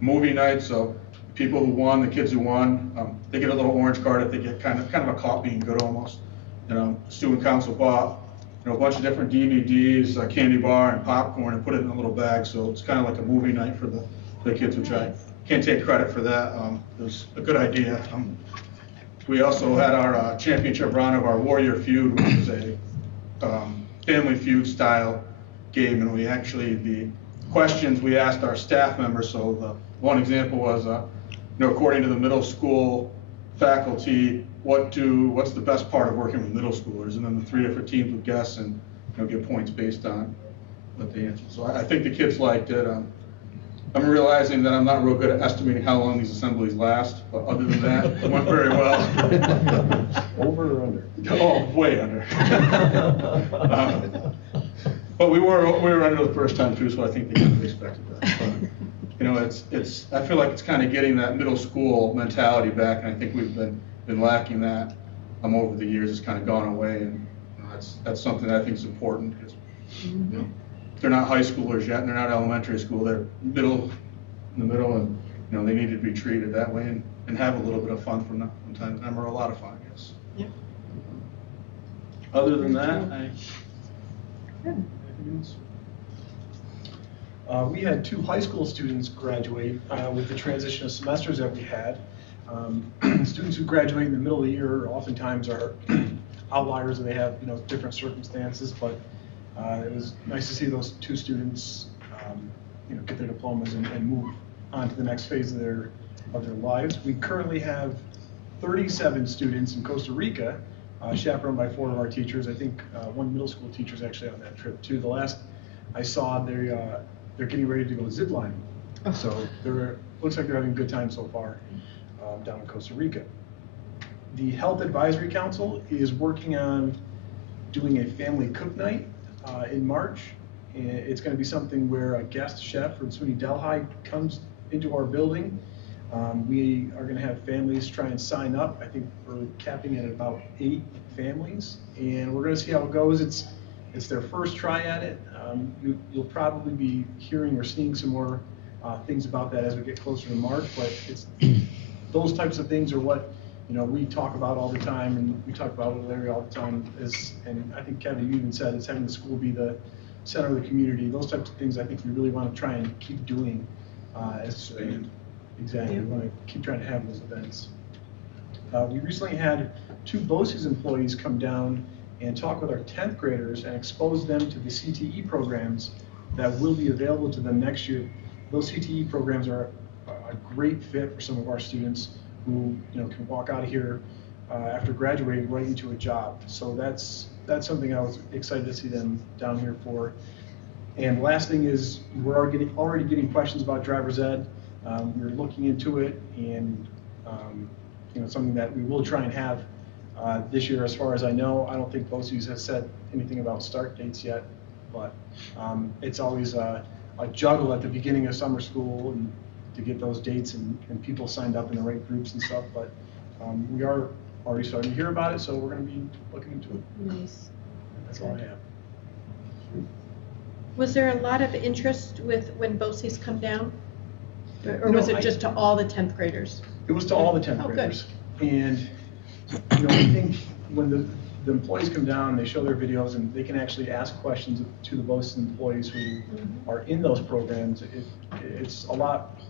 movie night. So people who won, the kids who won, they get a little orange card if they get kind of a caught being good almost. You know, student council bought, you know, a bunch of different DVDs, candy bar and popcorn, and put it in a little bag. So it's kind of like a movie night for the kids, which I can't take credit for that. It was a good idea. We also had our championship round of our Warrior Feud, which is a Family Feud style game, and we actually, the questions we asked our staff members, so the one example was, you know, according to the middle school faculty, what's the best part of working with middle schoolers? And then the 3 different teams would guess and, you know, get points based on what they answered. So I think the kids liked it. I'm realizing that I'm not real good at estimating how long these assemblies last, but other than that, it went very well. Over or under? Oh, way under. But we were under the first time too, so I think they kind of expected that. But, you know, I feel like it's kind of getting that middle school mentality back, and I think we've been lacking that over the years. It's kind of gone away, and, you know, that's something that I think is important, because, you know, they're not high schoolers yet, and they're not elementary school. They're in the middle, and, you know, they need to be treated that way and have a little bit of fun from time to time, or a lot of fun, I guess. Yep. Other than that, Good. We had 2 high school students graduate with the transition of semesters that we had. Students who graduate in the middle of the year oftentimes are outliers, and they have, you know, different circumstances, but it was nice to see those 2 students, you know, get their diplomas and move on to the next phase of their lives. We currently have 37 students in Costa Rica, chaperoned by 4 of our teachers. I think 1 middle school teacher is actually on that trip too. The last I saw, they're getting ready to go ziplining. So looks like they're having a good time so far down in Costa Rica. The Health Advisory Council is working on doing a family cook night in March. And it's going to be something where a guest chef from SUNY Delhi comes into our building. We are going to have families try and sign up. I think we're capping it at about 8 families, and we're going to see how it goes. It's their first try at it. You'll probably be hearing or seeing some more things about that as we get closer to March, but it's those types of things are what, you know, we talk about all the time, and we talk about with Larry all the time, and I think Kevin, you even said, it's having the school be the center of the community. Those types of things I think we really want to try and keep doing. Exactly, we want to keep trying to have those events. We recently had 2 BOCES employees come down and talk with our 10th graders and expose them to the CTE programs that will be available to them next year. Those CTE programs are a great fit for some of our students who, you know, can walk out of here after graduating right into a job. So that's something I was excited to see them down here for. And last thing is, we're already getting questions about driver's ed. We're looking into it, and you know, something that we will try and have this year. As far as I know, I don't think BOCES has said anything about start dates yet, but it's always a juggle at the beginning of summer school and to get those dates and people signed up in the right groups and stuff. But we are already starting to hear about it, so we're going to be looking into it. Nice. That's all I have. Was there a lot of interest when BOCES come down? Or was it just to all the 10th graders? It was to all the 10th graders. And, you know, I think when the employees come down, they show their videos, and they can actually ask questions to the BOCES employees who are in those programs. It's a lot,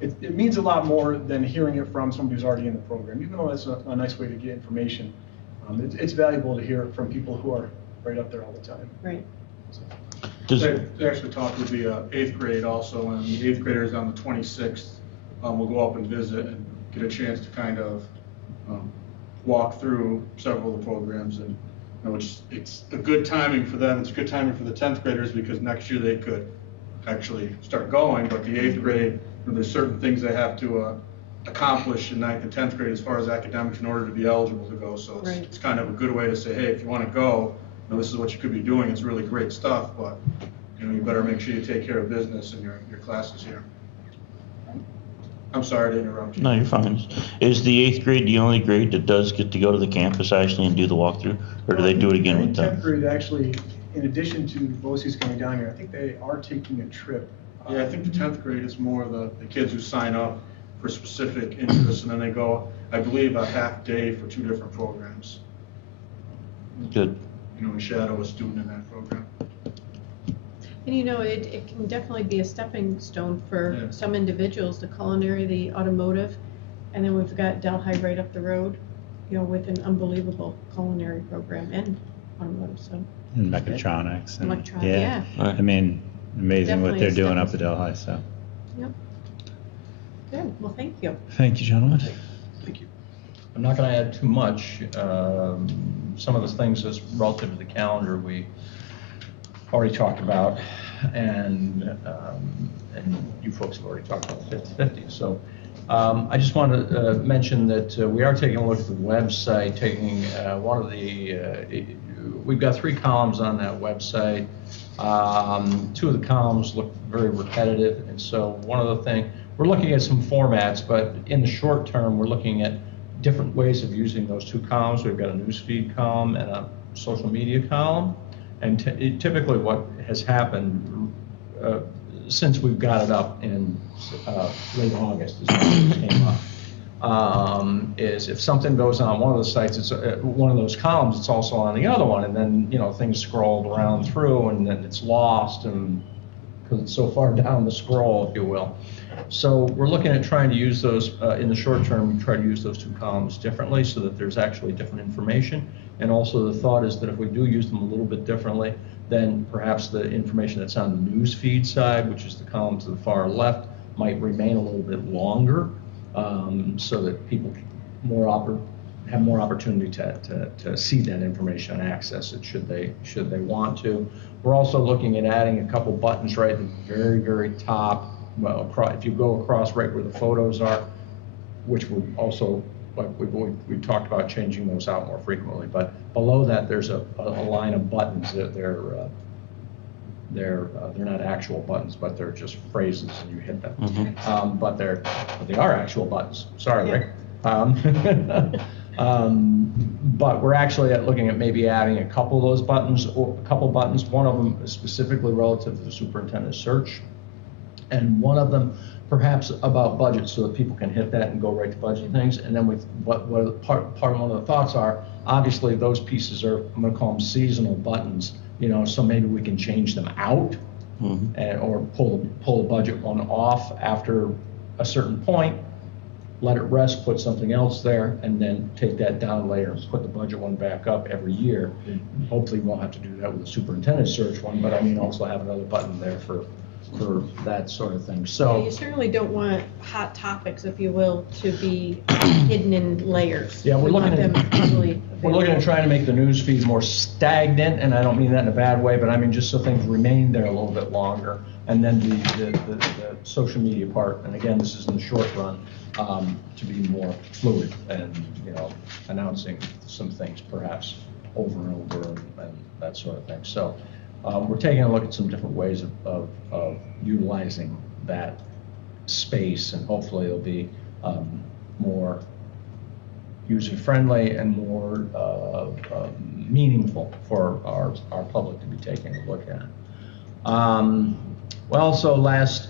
it means a lot more than hearing it from somebody who's already in the program, even though that's a nice way to get information. It's valuable to hear it from people who are right up there all the time. Right. They actually talked with the 8th grade also, and the 8th graders on the 26th will go up and visit and get a chance to kind of walk through several of the programs, and, you know, it's a good timing for them. It's a good timing for the 10th graders because next year they could actually start going, but the 8th grade, there's certain things they have to accomplish in 9th and 10th grade as far as academics in order to be eligible to go. So Right. it's kind of a good way to say, hey, if you want to go, this is what you could be doing. It's really great stuff, but you better make sure you take care of business in your classes here. I'm sorry to interrupt you. No, you're fine. Is the 8th grade the only grade that does get to go to the campus actually and do the walkthrough? Or do they do it again with In 10th them? grade, actually, in addition to BOCES coming down here, I think they are taking a trip. Yeah, I think the 10th grade is more the kids who sign up for specific interests, and then they go, I believe, a half day for 2 different programs. Good. And shadow a student in that program. And it can definitely be a stepping stone for Yeah. some individuals, the culinary, the automotive, and then we've got Delhi right up the road, with an unbelievable culinary program and automotive, so. And mechatronics. And, Electronic, yeah. I mean, amazing what Definitely they're a doing up at stepping Delhi, so. Yep. Good, well, thank you. Thank you, gentlemen. Thank you. I'm not going to add too much. Some of the things that's relative to the calendar we already talked about, and you folks have already talked about the 50/50. So I just want to mention that we are taking a look at the website, taking one of the, we've got 3 columns on that website. 2 of the columns look very repetitive, and so one of the things, we're looking at some formats, but in the short term, we're looking at different ways of using those 2 columns. We've got a newsfeed column and a social media column. And typically what has happened since we've got it up in late August is when it came up, is if something goes on one of the sites, it's one of those columns, it's also on the other one, and then things scrolled around through, and then it's lost, and because it's so far down the scroll, if you will. So we're looking at trying to use those in the short term, try to use those 2 columns differently so that there's actually different information. And also the thought is that if we do use them a little bit differently, then perhaps the information that's on the news feed side, which is the column to the far left, might remain a little bit longer, so that people have more opportunity to see that information and access it should they want to. We're also looking at adding a couple buttons right at the very, very top. Well, if you go across right where the photos are, which would also, like we've talked about changing those out more frequently, but below that there's a line of buttons that they're not actual buttons, but they're just phrases and you hit them. Mm-hmm. But they are actual buttons. Sorry, Rick. But we're actually looking at maybe adding a couple of those buttons, or a couple buttons. One of them is specifically relative to the superintendent's search, and one of them perhaps about budget, so that people can hit that and go right to budget things. And then with what part of one of the thoughts are, obviously those pieces are, I'm going to call them seasonal buttons, so maybe we can change them out, or pull the budget one off after a certain point, let it rest, put something else there, and then take that down later and put the budget one back up every year. Hopefully we won't have to do that with the superintendent search one, but I mean also have another button there for that sort of thing. So You certainly don't want hot topics, if you will, to be hidden in layers. Yeah, We want them easily we're looking at trying to make the news feed more stagnant, and I don't mean that in a bad way, but I mean just so things remain there a little bit longer. And then the social media part, and again, this is in the short run, to be more fluid and, announcing some things perhaps over and over and that sort of thing. So we're taking a look at some different ways of utilizing that space, and hopefully it'll be more user-friendly and more meaningful for our public to be taking a look at. Well, so last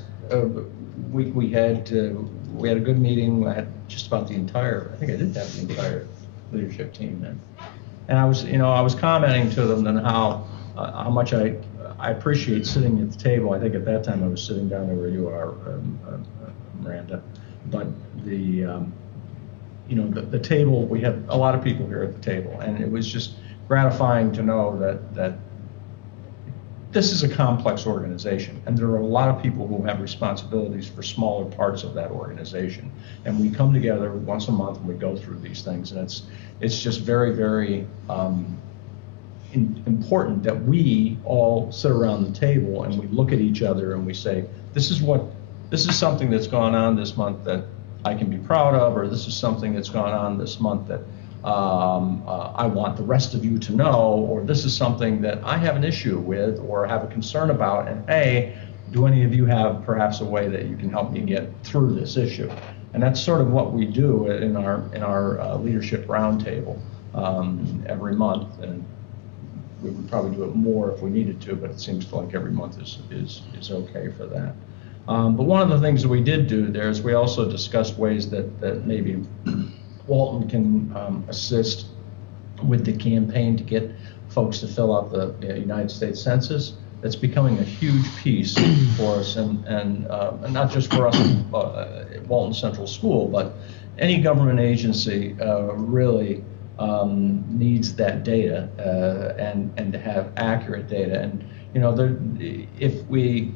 week we had a good meeting. I had just about the entire, I think I did have the entire leadership team then. And I was commenting to them on how much I appreciate sitting at the table. I think at that time I was sitting down there where you are, Miranda. But the table, we had a lot of people here at the table, and it was just gratifying to know that this is a complex organization, and there are a lot of people who have responsibilities for smaller parts of that organization. And we come together once a month and we go through these things, and it's just very, very important that we all sit around the table and we look at each other and we say, this is what this is something that's gone on this month that I can be proud of, or this is something that's gone on this month that I want the rest of you to know, or this is something that I have an issue with or have a concern about, and hey, do any of you have perhaps a way that you can help me get through this issue? And that's sort of what we do in our leadership roundtable every month, and we would probably do it more if we needed to, but it seems like every month is okay for that. But one of the things that we did do there is we also discussed ways that maybe Walton can assist with the campaign to get folks to fill out the United States Census. That's becoming a huge piece for us, and not just for us at Walton Central School, but any government agency really needs that data and to have accurate data. And you know, if we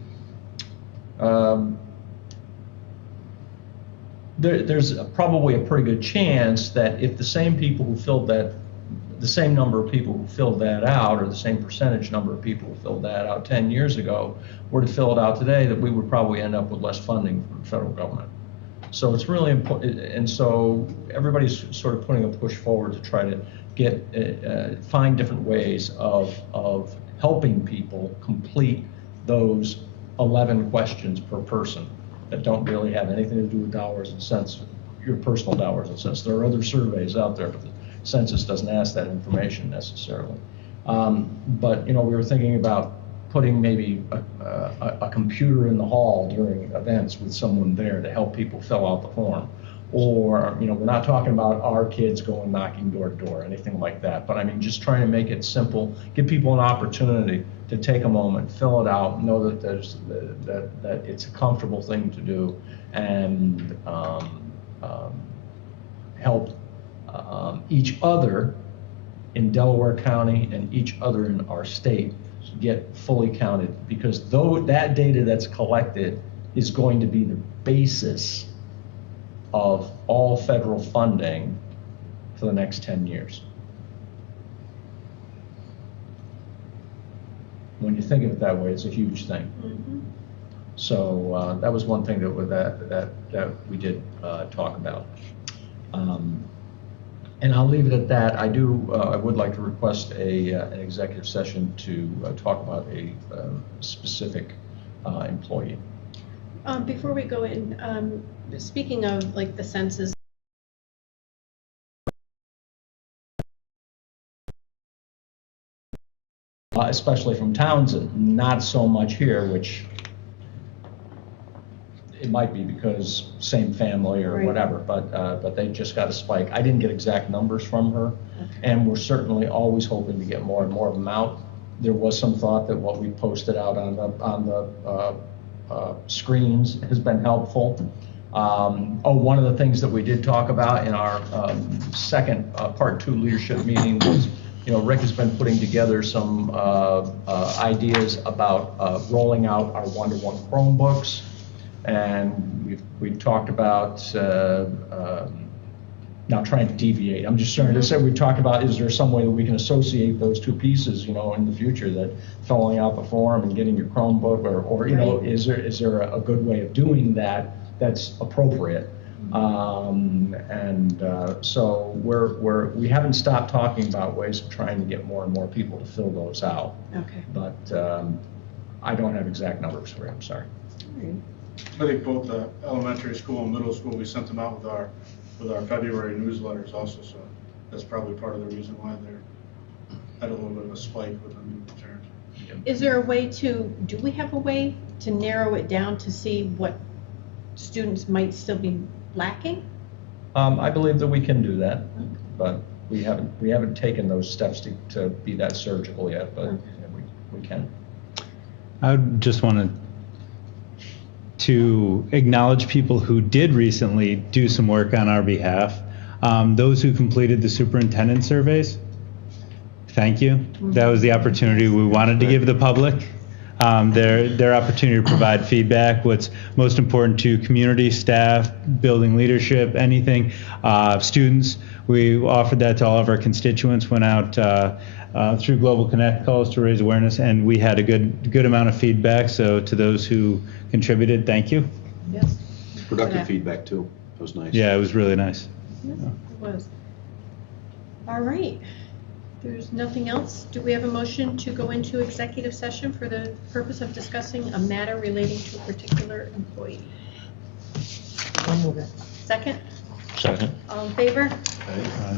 there's probably a pretty good chance that if the same people who filled that, the same number of people who filled that out, or the same percentage number of people who filled that out 10 years ago were to fill it out today, that we would probably end up with less funding from the federal government. So it's really important, and so everybody's sort of putting a push forward to try to get find different ways of helping people complete those 11 questions per person that don't really have anything to do with dollars and cents, your personal dollars and cents. There are other surveys out there, but the census doesn't ask that information necessarily. But you know, we were thinking about putting maybe a computer in the hall during events with someone there to help people fill out the form. Or, you know, we're not talking about our kids going knocking door to door, anything like that. But I mean, just trying to make it simple, give people an opportunity to take a moment, fill it out, know that that it's a comfortable thing to do, and help each other in Delaware County and each other in our state get fully counted, because though that data that's collected is going to be the basis of all federal funding for the next 10 years. When you think of it that way, it's a huge thing. Mm-hmm. So that was one thing that we did talk about. And I'll leave it at that. I would like to request an executive session to talk about a specific employee. Before we go in, speaking of like the census, especially from Townsend, not so much here, which it might be because same family or whatever, but they just got a spike. I didn't get exact numbers from her, and we're certainly always hoping to get more and more of them out. There was some thought that what we posted out on the screens has been helpful. One of the things that we did talk about in our second Part 2 leadership meeting was, you know, Rick has been putting together some ideas about rolling out our one-to-one Chromebooks, and we've talked about not trying to deviate. I'm just trying to say, we talked about, is there some way that we can associate those two pieces, you know, in the future, that filling out the form and getting your Chromebook, or you know, is there a good way of doing that that's appropriate? So we haven't stopped talking about ways of trying to get more and more people to fill those out. Okay. But I don't have exact numbers for you, I'm sorry. I think both the elementary school and middle school, we sent them out with our February newsletters also, so that's probably part of the reason why they're had a little bit of a spike with the new returns. Is there a way do we have a way to narrow it down to see what students might still be lacking? I believe that we can do that, but we haven't taken those steps to be that surgical yet, but we can. I would just want to acknowledge people who did recently do some work on our behalf. Those who completed the superintendent surveys, thank you. That was the opportunity we wanted to give the public. Their opportunity to provide feedback, what's most important to community, staff, building leadership, anything, students. We offered that to all of our constituents, went out through Global Connect calls to raise awareness, and we had a good amount of feedback. So to those who contributed, thank you. Yes. Productive Yeah. feedback too. That was nice. Yeah, it was really nice. Yes, it was. All right. There's nothing else. Do we have a motion to go into executive session for the purpose of discussing a matter relating to a particular employee? I'll move it. Second? Second? All in favor? Uh,